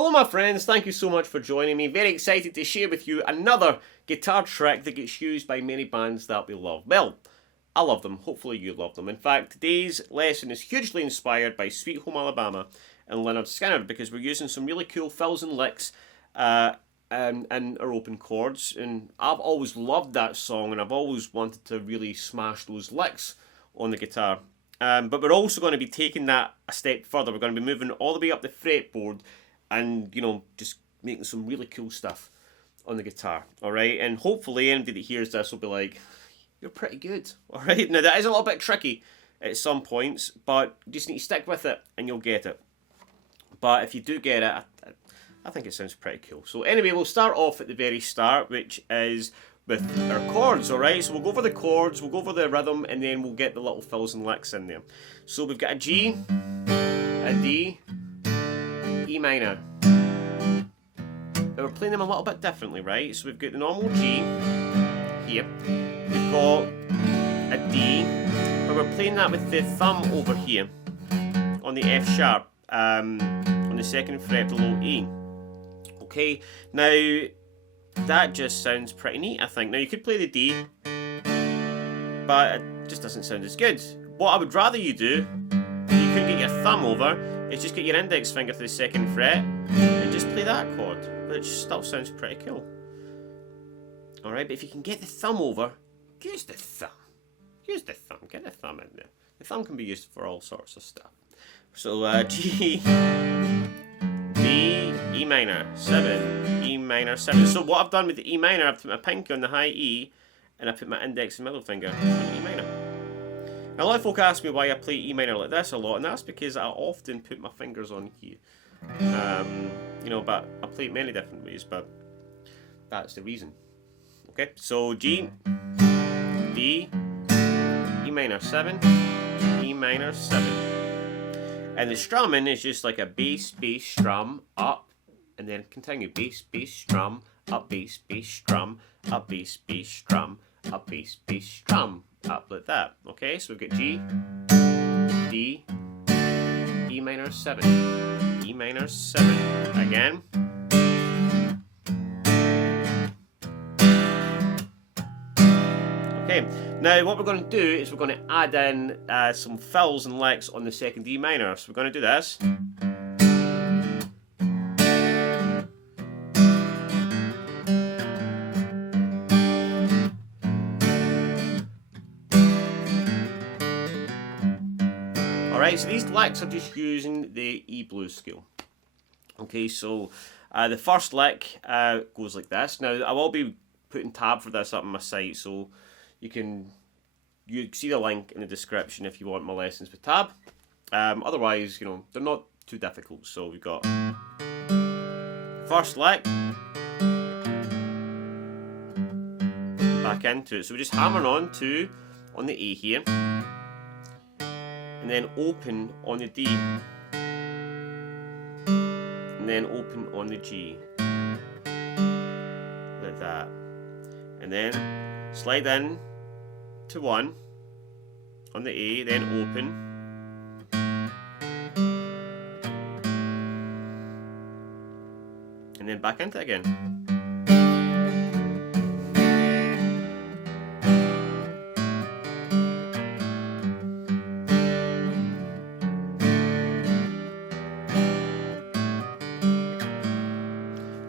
Hello my friends, thank you so much for joining me. Very excited to share with you another guitar trick that gets used by many bands that we love. Well, I love them, hopefully you love them. In fact, today's lesson is hugely inspired by Sweet Home Alabama and Leonard Skinner because we're using some really cool fills and licks in our open chords. And I've always loved that song and I've always wanted to really smash those licks on the guitar. But we're also going to be taking that a step further. We're going to be moving all the way up the fretboard and, you know, just making some really cool stuff on the guitar, alright? And hopefully anybody that hears this will be like, you're pretty good, alright? Now that is a little bit tricky at some points, but you just need to stick with it and you'll get it. But if you do get it, I think it sounds pretty cool. So anyway, we'll start off at the very start, which is with our chords, alright? So we'll go over the chords, we'll go over the rhythm, and then we'll get the little fills and licks in there. So we've got a G, a D, E minor. Now we're playing them a little bit differently, right? So we've got the normal G here. We've got a D, but we're playing that with the thumb over here on the F sharp, on the second fret below E. Okay, now that just sounds pretty neat, I think. Now you could play the D, but it just doesn't sound as good. What I would rather you do, if you couldn't get your thumb over, is just get your index finger to the second fret and just play that chord, which still sounds pretty cool. Alright, but if you can get the thumb over, use the thumb. Use the thumb, get the thumb in there. The thumb can be used for all sorts of stuff. So G, B, E minor, 7, E minor, 7. So what I've done with the E minor, I've put my pinky on the high E and I put my index and middle finger on E minor. Now, a lot of folk ask me why I play E minor like this a lot, and that's because I often put my fingers on here. You know, but I play it many different ways, but that's the reason. Okay, so G, B, E minor 7, E minor 7. And the strumming is just like a bass, bass, strum, up, and then continue. Bass, bass, strum, up, bass, bass, strum, up, bass, bass, strum, up, bass, bass, strum, up like that. Okay, so we've got G, D, E minor 7, E minor 7. Again. Okay, now what we're going to do is we're going to add in some fills and licks on the second E minor. So we're going to do this. Alright, so these licks are just using the E blues scale. Okay, so the first lick goes like this. Now I will be putting tab for this up on my site, so you see the link in the description if you want my lessons with tab. Otherwise, you know, they're not too difficult. So we've got first lick, back into it. So we're just hammering on 2 on the A here, and then open on the D, and then open on the G, like that, and then slide in to 1 on the A, then open, and then back into it again.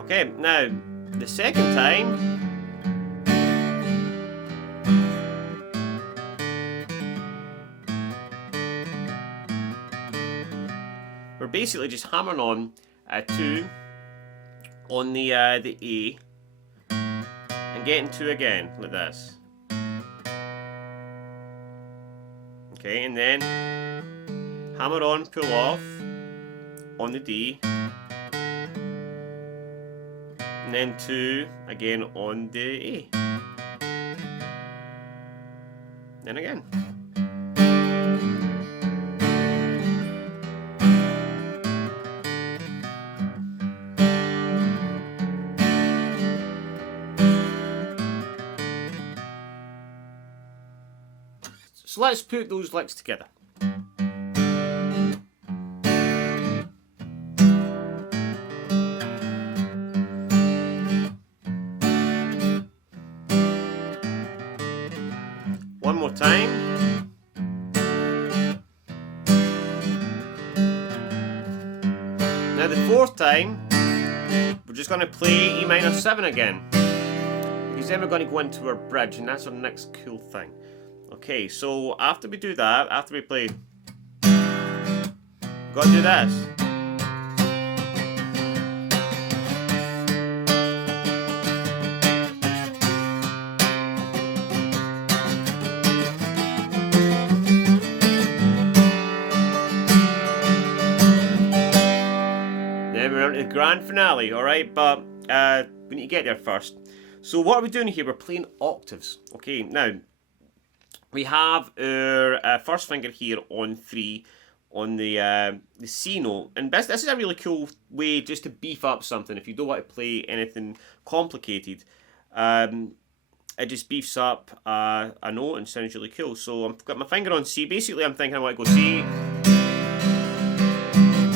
Okay, now the second time, we're basically just hammering on 2 on the A and getting 2 again like this. Okay, and then hammer on, pull off on the D, and then 2 again on the A, then again. So let's put those licks together. more time. Now the fourth time, we're just going to play E minor 7 again. Because then we're going to go into our bridge, and that's our next cool thing. Okay, so after we do that, after we play, we've got to do this. The grand finale, alright, but we need to get there first. So what are we doing here? We're playing octaves. Okay, now we have our first finger here on 3 on the C note, and this is a really cool way just to beef up something if you don't want to play anything complicated. It just beefs up a note and sounds really cool. So I've got my finger on C. Basically, I'm thinking I want to go C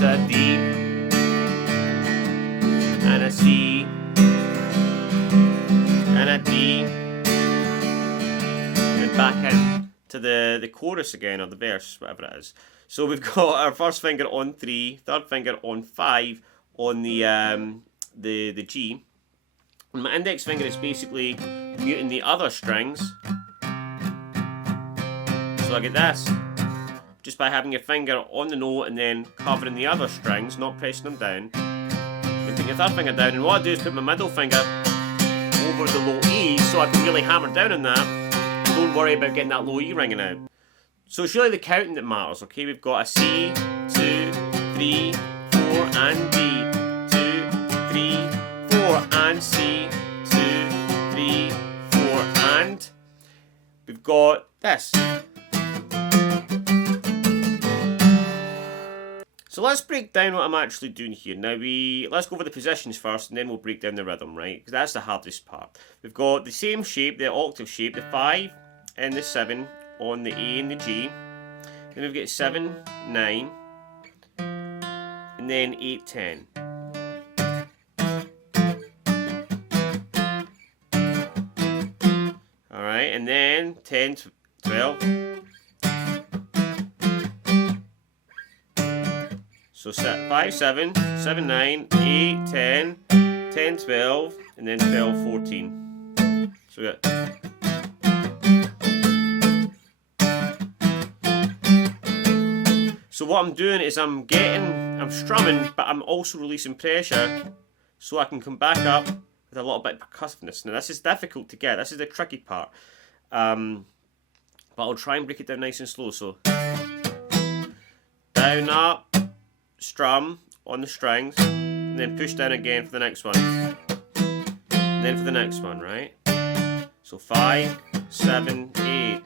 to D. And a C, and a D, and back in to the chorus again, or the verse, whatever it is. So we've got our first finger on 3, third finger on 5 on the G. And my index finger is basically muting the other strings. So I get this, just by having your finger on the note and then covering the other strings, not pressing them down. Put your third finger down, and what I do is put my middle finger over the low E so I can really hammer down on that. Don't worry about getting that low E ringing out. So it's really the counting that matters, okay? We've got a C, 2, 3, 4, and D, 2, 3, 4, and C, 2, 3, 4, and we've got this. So let's break down what I'm actually doing here. Now let's go over the positions first, and then we'll break down the rhythm, right? Because that's the hardest part. We've got the same shape, the octave shape, the 5 and the 7 on the A and the G. Then we've got 7, 9, and then 8, 10. Alright, and then 10, 12. So 5, 7, 7, 9, 8, 10, 10, 12, and then 12, 14. So we got. So what I'm doing is I'm strumming, but I'm also releasing pressure so I can come back up with a little bit of percussiveness. Now this is difficult to get, this is the tricky part. But I'll try and break it down nice and slow. So down, up, strum on the strings, and then push down again for the next one, and then for the next one, right? So 5, 7, 8,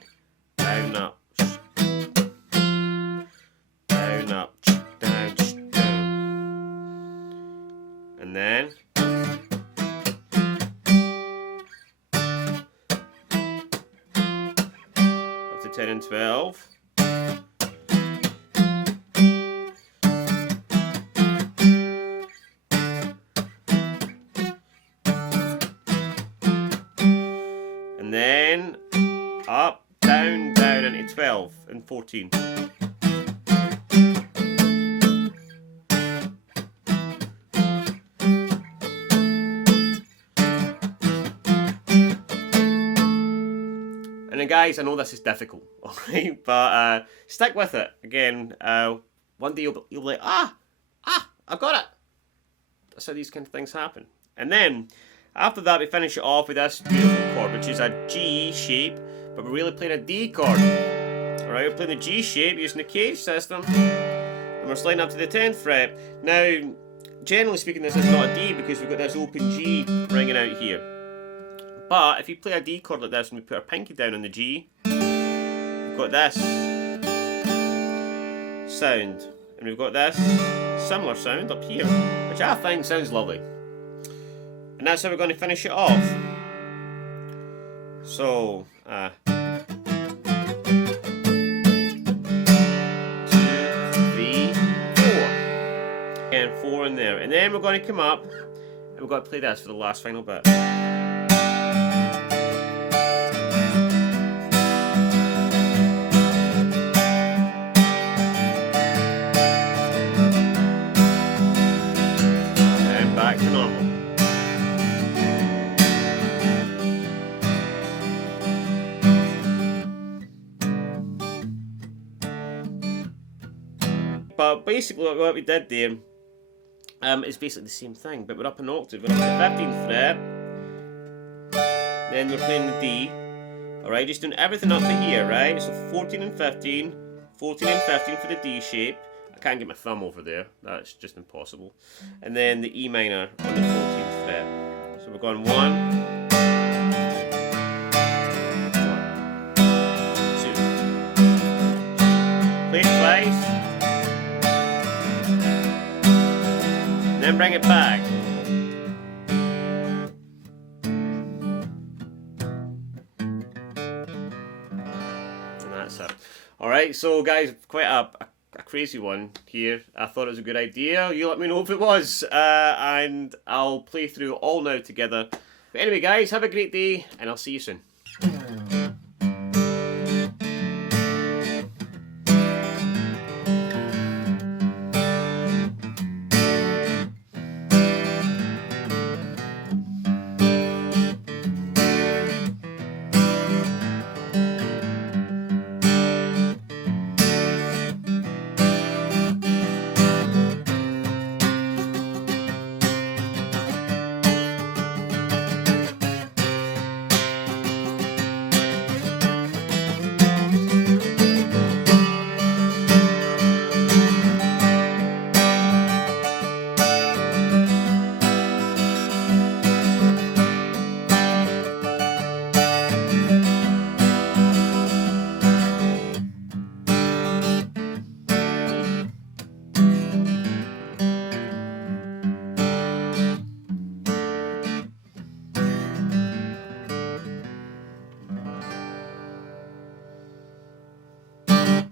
down, up, down, up, down, down, and then up to 10 and 12. And then up, down, down into 12 and 14. And then guys, I know this is difficult, alright, but stick with it. Again, one day you'll be like, I got it. That's how these kind of things happen. And then after that, we finish it off with this beautiful chord, which is a G shape, but we're really playing a D chord. Alright, we're playing the G shape using the cage system, and we're sliding up to the 10th fret. Now, generally speaking, this is not a D because we've got this open G ringing out here. But if you play a D chord like this and we put our pinky down on the G, we've got this sound, and we've got this similar sound up here, which I think sounds lovely. And that's how we're going to finish it off. So, 2, 3, 4. And 4 in there. And then we're going to come up and we're going to play this for the last final bit. to normal. But basically what we did there is basically the same thing, but we're up an octave. We're up to the 15th fret, then we're playing the D. Alright, just doing everything up to here, right? So 14 and 15, 14 and 15 for the D shape. I can't get my thumb over there, that's just impossible. And then the E minor on the 14th fret. So we're going 1, 2. Play it twice. Then bring it back. And that's it. Alright, so guys, quite a crazy one here. I thought it was a good idea. You let me know if it was. And I'll play through all now together. But anyway guys, have a great day and I'll see you soon.